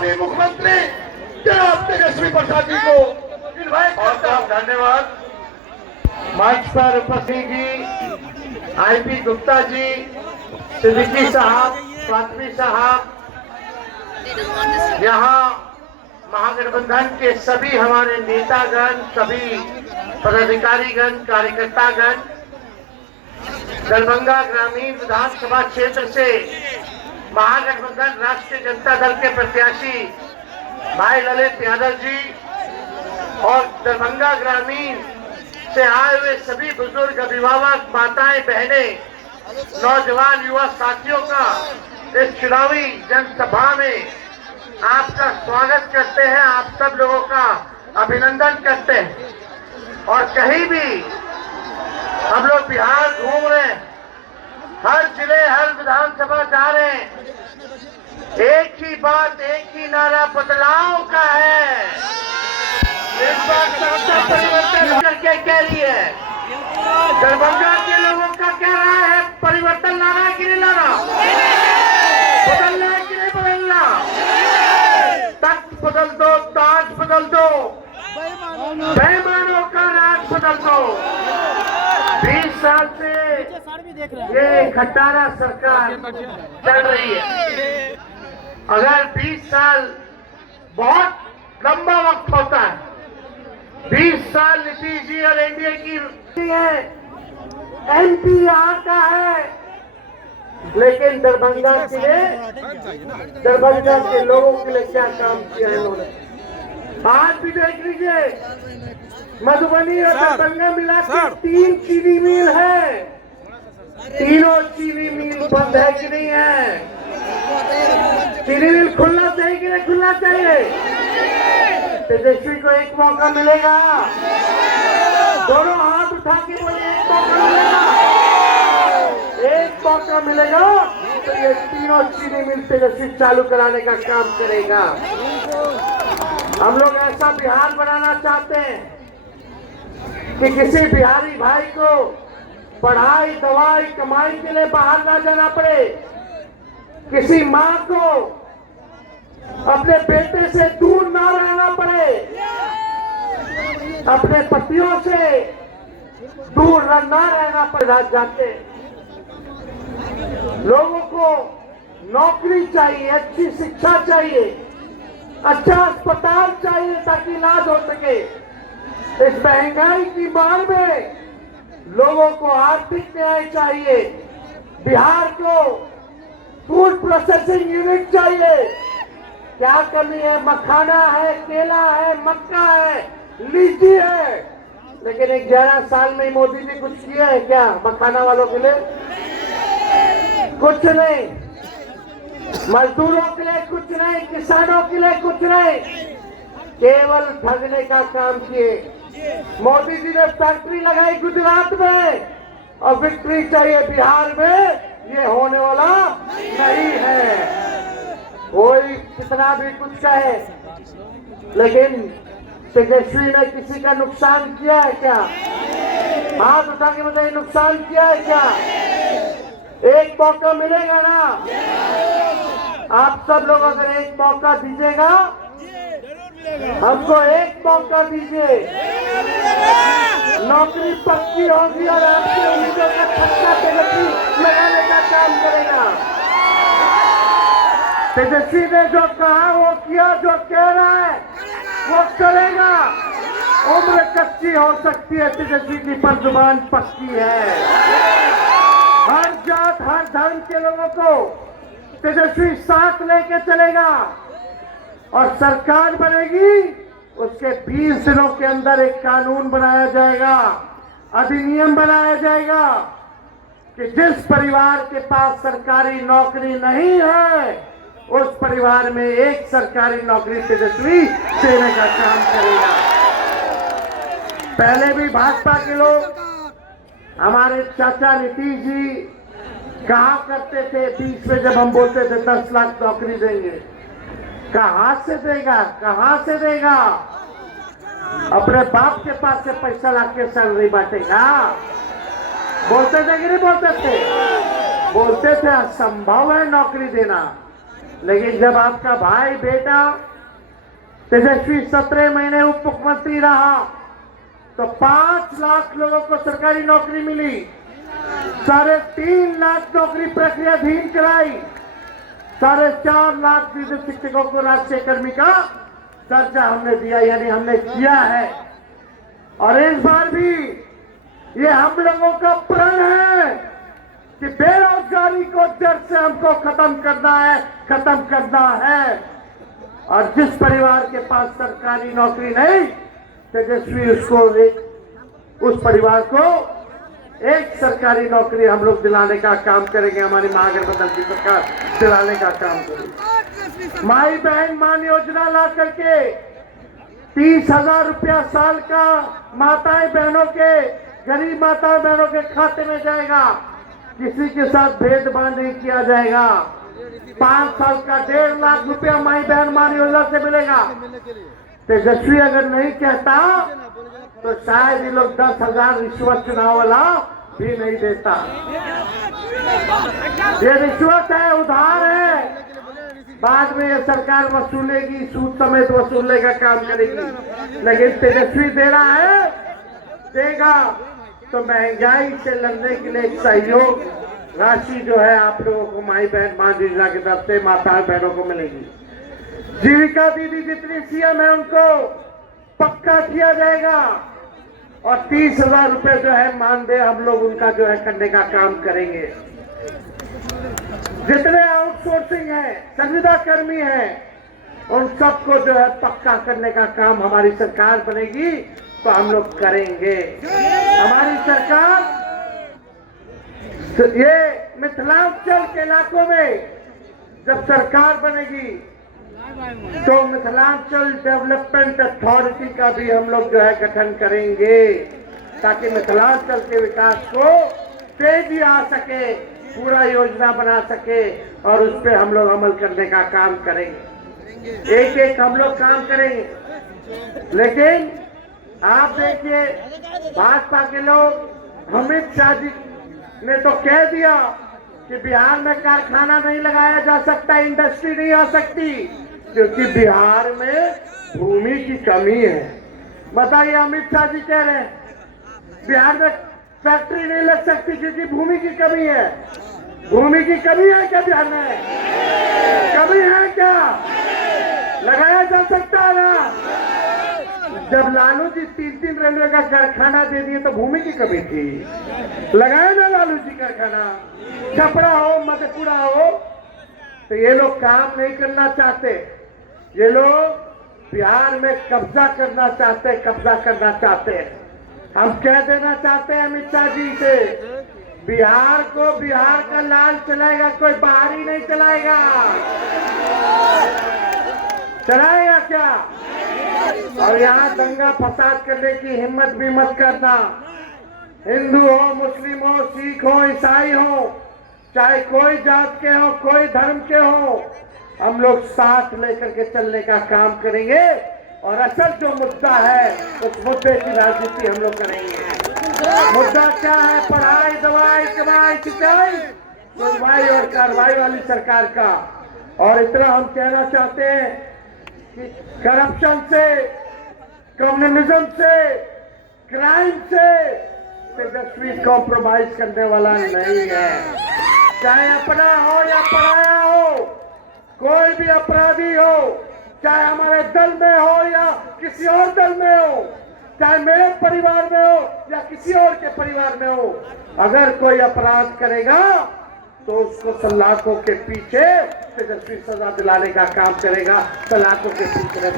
भावी मुख्यमंत्री जनाब तेजस्वी प्रसाद जी को इनवाइट करता हूं। धन्यवाद। मंच पर उपस्थित जी आईपी गुप्ता जी, सिद्दीकी साहब, फातमी साहब, यहाँ महागठबंधन के सभी हमारे नेतागण, सभी पदाधिकारीगण, कार्यकर्तागण, दरभंगा ग्रामीण विधानसभा क्षेत्र से महागठबंधन राष्ट्रीय जनता दल के प्रत्याशी भाई ललित यादव जी और दरभंगा ग्रामीण से आए हुए सभी बुजुर्ग, अभिभावक, माताएं, बहनें, नौजवान, युवा साथियों का इस चुनावी जनसभा में आपका स्वागत करते हैं। आप सब लोगों का अभिनंदन करते हैं। और कहीं भी हम लोग बिहार घूम रहे हैं, हर जिले, हर विधानसभा जा रहे हैं, एक ही बात, एक ही नारा बदलाव का है। इस बात का परिवर्तन करके कह रही है। दरभंगा के लोगों का कह रहा है परिवर्तन लाना है कि नहीं लाना, बदलना है कि नहीं बदलना, तख्त बदल दो, ताज बदल दो, बेईमानों का राज बदल दो। 20 साल से ये खटारा सरकार चल रही है। अगर 20 साल बहुत लंबा वक्त होता है, 20 साल नीतीश जी और एनडीए की है, एनपीआर का है, लेकिन दरभंगा के लिए, दरभंगा के लोगों के लिए क्या काम किया है उन्होंने। आज भी देख लीजिए, मधुबनी और दरभंगा मिलाकर 3 चीनी मिल है, तीनों चीनी मिल बंद है कि नहीं है। चीनी मिल खुलना चाहिए कि नहीं खुलना चाहिए। तेजस्वी को एक मौका मिलेगा, दोनों हाथ उठा के बोले एक मौका मिलेगा, एक मौका मिलेगा तो ये तीनों चीनी मिल तेजस्वी चालू कराने का काम करेगा। हम लोग ऐसा बिहार बनाना चाहते हैं कि किसी बिहारी भाई को पढ़ाई, दवाई, कमाई के लिए बाहर ना जाना पड़े, किसी माँ को अपने बेटे से दूर ना रहना पड़े, अपने पतियों से दूर ना रहना पड़े। जाते लोगों को नौकरी चाहिए, अच्छी शिक्षा चाहिए, अच्छा अस्पताल चाहिए ताकि इलाज हो सके। इस महंगाई की मार में लोगों को आर्थिक न्याय चाहिए। बिहार को फूड प्रोसेसिंग यूनिट चाहिए। क्या कमी है? मखाना है, केला है, मक्का है, लीची है, लेकिन 11 साल में मोदी जी कुछ किया है क्या मखाना वालों के लिए? कुछ नहीं। मजदूरों के लिए कुछ नहीं, किसानों के लिए कुछ नहीं, केवल ठगने का काम किए। मोदी जी ने फैक्ट्री लगाई गुजरात में और विक्ट्री चाहिए बिहार में, ये होने वाला नहीं है। कोई कितना भी कुछ कहे, लेकिन तेजस्वी ने किसी का नुकसान किया है क्या? हाथ उठा के बताइए, नुकसान किया है क्या? एक मौका मिलेगा ना? आप सब लोग अगर एक मौका दीजिएगा, हमको एक मौका दीजिए, नौकरी पक्की होगी और आपकी उम्मीदों का छक्का तेजस्वी लगाने का काम करेगा। तेजस्वी ने जो कहा वो किया, जो कह रहा है वो करेगा। उम्र कच्ची हो सकती है तेजस्वी की, पर जुबान पक्की है। हर जात, हर धर्म के लोगों को तेजस्वी साथ लेके चलेगा और सरकार बनेगी। उसके 20 दिनों के अंदर एक कानून बनाया जाएगा, अधिनियम बनाया जाएगा कि जिस परिवार के पास सरकारी नौकरी नहीं है, उस परिवार में एक सरकारी नौकरी तेजस्वी देने का काम करेगा। पहले भी भाजपा के लोग, हमारे चाचा नीतीश जी कहा करते थे, बीच में जब हम बोलते थे 10 लाख नौकरी देंगे, कहां से देगा, कहां से देगा? अपने बाप के पास से पैसा लाके सैलरी बांटेगा। बोलते थे कि नहीं बोलते थे? बोलते थे असंभव है नौकरी देना। लेकिन जब आपका भाई बेटा तेजस्वी 17 महीने उप मुख्यमंत्री रहा तो 5 लाख लोगों को सरकारी नौकरी मिली, 3.5 लाख नौकरी प्रक्रियाधीन कराई, 4.5 लाख शिक्षकों को राष्ट्रीय कर्मी का दर्जा हमने दिया, यानी हमने किया है। और इस बार भी ये हम लोगों का प्रण है कि बेरोजगारी को जड़ से हमको खत्म करना है। और जिस परिवार के पास सरकारी नौकरी नहीं, तेजस्वी उस परिवार को एक सरकारी नौकरी हम लोग दिलाने का काम करेंगे। हमारी महागठबंधन की सरकार दिलाने का काम करेगी। माई बहन मान योजना ला करके 30,000 रुपया साल का माताएं बहनों के, गरीब माताएं बहनों के खाते में जाएगा। किसी के साथ भेदभाव नहीं किया जाएगा। 5 साल का 1.5 लाख रुपया माई बहन मान योजना से मिलेगा। तेजस्वी अगर नहीं कहता तो शायद ये लोग 10,000 रिश्वत चुनाव वाला भी नहीं देता। ये रिश्वत है, उधार है, बाद में ये सरकार वसूलेगी, सूद समेत वसूलने का काम करेगी। लेकिन तेजस्वी दे रहा है, देगा तो महंगाई से लड़ने के लिए एक सहयोग राशि जो है आप लोगों को माई बहन मान योजना की तरफ से माता बहनों को मिलेगी। जीविका दीदी जितनी सीएम है उनको पक्का किया जाएगा और 30,000 रुपए जो है मानदेय हम लोग उनका जो है करने का काम करेंगे। जितने आउटसोर्सिंग है, संविदा कर्मी है, उन सबको जो है पक्का करने का काम हमारी सरकार बनेगी तो हम लोग करेंगे। हमारी सरकार ये मिथिलांचल के इलाकों में जब सरकार बनेगी तो मिथिलांचल डेवलपमेंट अथॉरिटी का भी हम लोग जो है गठन करेंगे ताकि मिथिलांचल के विकास को तेजी आ सके, पूरा योजना बना सके और उस पर हम लोग अमल करने का काम करेंगे। एक एक हम लोग काम करेंगे। लेकिन आप देखिए भाजपा के लोग, अमित शाह जी ने तो कह दिया कि बिहार में कारखाना नहीं लगाया जा सकता, इंडस्ट्री नहीं आ सकती क्योंकि बिहार में भूमि की कमी है। बताइए, अमित शाह जी कह रहे हैं बिहार में फैक्ट्री नहीं लग सकती क्योंकि भूमि की कमी है। भूमि की कमी है क्या बिहार में? कमी है क्या? लगाया जा सकता है ना? जब लालू जी 3 रेलवे का कारखाना दे दिए तो भूमि की कमी थी, लगाया ना लालू जी कारखाना। छपरा हो, मधेपुरा हो, तो ये लोग काम नहीं करना चाहते। ये लोग बिहार में कब्जा करना चाहते हैं। हम कह देना चाहते हैं अमित शाह जी से, बिहार को बिहार का लाल चलाएगा, कोई बाहरी नहीं चलाएगा। चलाएगा क्या? और यहाँ दंगा फसाद करने की हिम्मत भी मत करना। हिंदू हो, मुस्लिम हो, सिख हो, ईसाई हो, चाहे कोई जात के हो, कोई धर्म के हो, हम लोग साथ लेकर के चलने का काम करेंगे और असल जो मुद्दा है उस मुद्दे की राजनीति हम लोग करेंगे। मुद्दा क्या है? पढ़ाई, दवाई, कमाई, सिंचाई, सुनवाई और कार्रवाई वाली सरकार का। और इतना हम कहना चाहते हैं कि करप्शन से, कम्युनिज्म से, क्राइम से तेजस्वी कॉम्प्रोमाइज करने वाला नहीं है। चाहे अपना हो या पराया हो, कोई भी अपराधी हो, चाहे हमारे दल में हो या किसी और दल में हो, चाहे मेरे परिवार में हो या किसी और के परिवार में हो, अगर कोई अपराध करेगा तो उसको सलाखों के पीछे तेजस्वी सजा दिलाने का काम करेगा। सलाखों के पीछे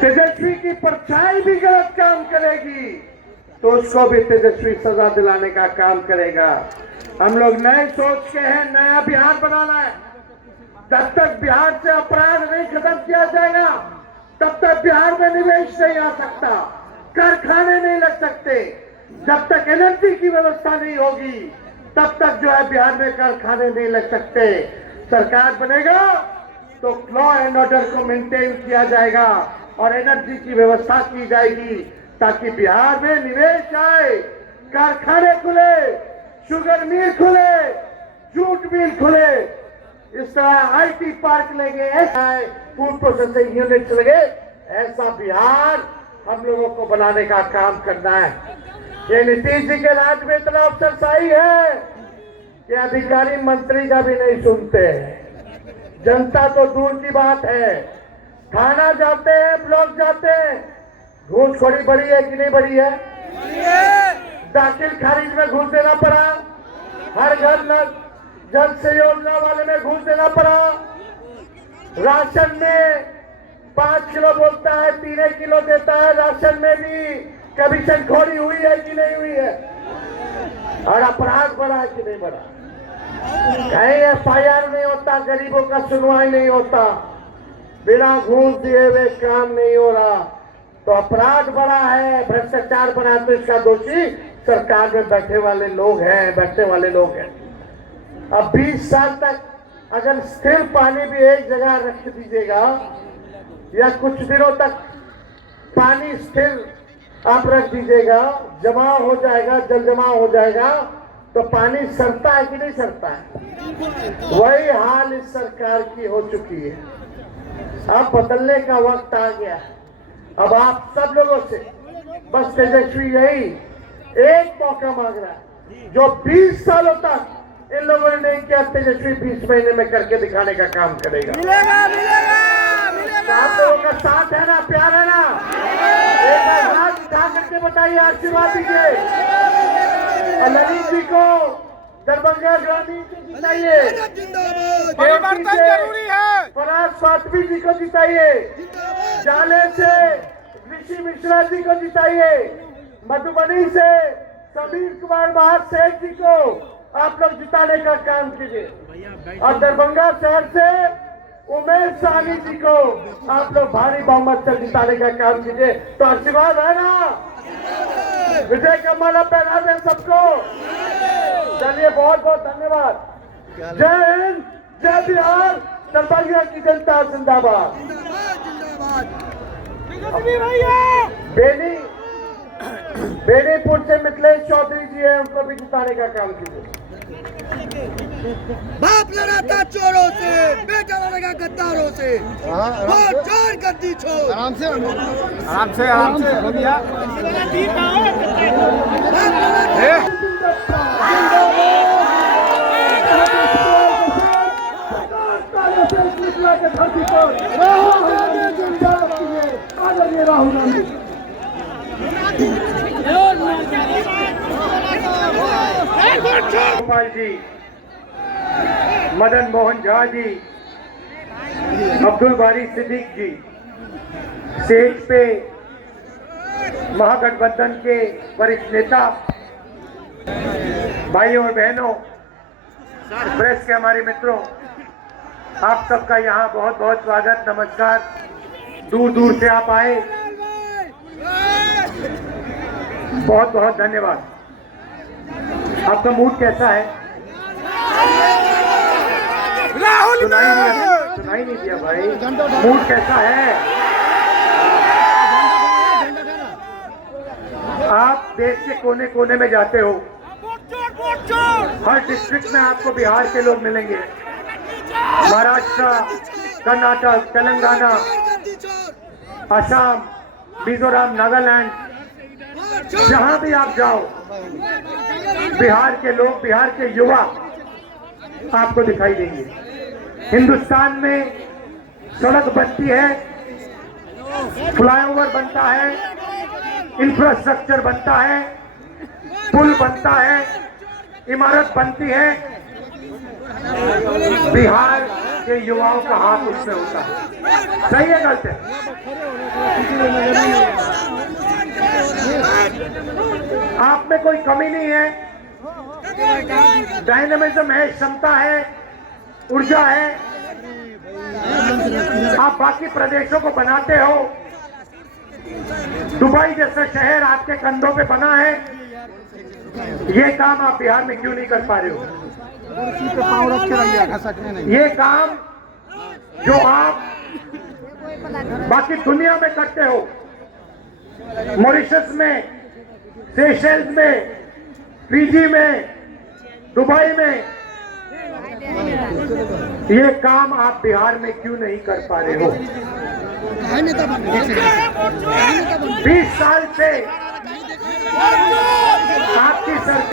तेजस्वी की परछाई भी गलत काम करेगी तो उसको भी तेजस्वी सजा दिलाने का काम करेगा। हम लोग नए सोच के हैं, नया बिहार बनाना है। जब तक बिहार से अपराध नहीं खत्म किया जाएगा तब तक बिहार में निवेश नहीं आ सकता, कारखाने नहीं लग सकते। जब तक एनर्जी की व्यवस्था नहीं होगी तब तक जो है बिहार में कारखाने नहीं लग सकते। सरकार बनेगा तो लॉ एंड ऑर्डर को मेंटेन किया जाएगा और एनर्जी की व्यवस्था की जाएगी ताकि बिहार में निवेश आए, कारखाने खुले, शुगर मिल खुले, जूट मिल खुले इस तरह IT पार्क लगे, फूड प्रोसेसिंग यूनिट्स लगे, ऐसा बिहार हम लोगों को बनाने का काम करना है। ये नीतीश जी के राज में इतना अफसरशाही है कि अधिकारी मंत्री का भी नहीं सुनते हैं। जनता तो दूर की बात है, थाना जाते हैं, ब्लॉक जाते हैं, घूसखोरी बढ़ी है कि नहीं बढ़ी है? दाखिल खारिज में घूस देना पड़ा, हर घर में जल से योजना वाले में घूस देना पड़ा, राशन में 5 किलो बोलता है 3 किलो देता है, राशन में भी कमीशनखोरी हुई है कि नहीं हुई है? और अपराध बढ़ा है कि नहीं बढ़ा? कहीं FIR नहीं होता, गरीबों का सुनवाई नहीं होता, बिना घूस दिए हुए काम नहीं हो रहा, तो अपराध बढ़ा है, भ्रष्टाचार बढ़ा, तो इसका दोषी सरकार में बैठे वाले लोग हैं, बैठने वाले लोग हैं। अब 20 साल तक अगर स्थिर पानी भी एक जगह रख दीजिएगा या कुछ दिनों तक पानी स्थिर आप रख दीजिएगा, जमा हो जाएगा, जल जमा हो जाएगा, तो पानी सरता है कि नहीं सरता है? वही हाल इस सरकार की हो चुकी है। अब बदलने का वक्त आ गया। अब आप सब लोगों से बस तेजस्वी यही एक मौका मांग रहा है, जो 20 सालों तक इन लोगों ने नहीं किया, तेजस्वी 20 महीने में करके दिखाने का काम करेगा। मिलेगा मिलेगा मिलेगा। आप लोगों का साथ है ना, प्यार है ना? एक बार हाथ उठा करके बताइए, आशीर्वाद दीजिए। ललित जी को दरभंगा ग्रामीण को जिताइए, परिवर्तन जरूरी है। फराज फातमी जी को जिताइए, जाले से ऋषि मिश्रा जी को जिताइए, मधुबनी से समीर कुमार महासेठ जी को आप लोग जिताने का काम कीजिए, और दरभंगा शहर से उमेश साहनी जी को आप लोग भारी बहुमत से जिताने का काम कीजिए। तो आशीर्वाद है ना? विजय का माला पहना दें सबको। चलिए, बहुत बहुत धन्यवाद। जय हिंद, जय बिहार, दरभंगा की जनता जिंदाबाद। बेनीपुर से मिथिलेश चौधरी जी है, उनको भी जिताने का काम कीजिए। बाप लड़ा था चोरों से, बेटा लड़ेगा गद्दारों से, वोट चोर गद्दी छोड़। आराम से भैया। राहुल गांधी गोपाल जी, मदन मोहन झा जी, अब्दुल बारी सिद्दीक जी, स्टेज पे महागठबंधन के वरिष्ठ नेता, भाइयों और बहनों, प्रेस के हमारे मित्रों, आप सबका यहाँ बहुत बहुत स्वागत, नमस्कार। दूर दूर से आप आए, बहुत बहुत धन्यवाद। आपका मूड कैसा है? सुनाई नहीं दिया भाई, मूड कैसा है? आप देश के कोने कोने में जाते हो, हर डिस्ट्रिक्ट में आपको बिहार के लोग मिलेंगे, महाराष्ट्र, कर्नाटक, तेलंगाना, असम, मिजोरम, नागालैंड, जहां भी आप जाओ, बिहार के लोग, बिहार के युवा आपको दिखाई देंगे। हिंदुस्तान में सड़क बनती है, फ्लाईओवर बनता है, इंफ्रास्ट्रक्चर बनता है, पुल बनता है, इमारत बनती है, बिहार के युवाओं का हाथ उसमें होता है। सही है, गलत है? आप में कोई कमी नहीं है, डायनेमिज्म है, क्षमता है, ऊर्जा है। आप बाकी प्रदेशों को बनाते हो, दुबई जैसा शहर आपके कंधों पे बना है, ये काम आप बिहार में क्यों नहीं कर पा रहे हो? ये काम जो आप बाकी दुनिया में करते हो, मॉरिशस में, सेशेल्स में, फिजी में, दुबई में, ये काम आप बिहार में क्यों नहीं कर पा रहे हो? 20 साल से आपकी सरकार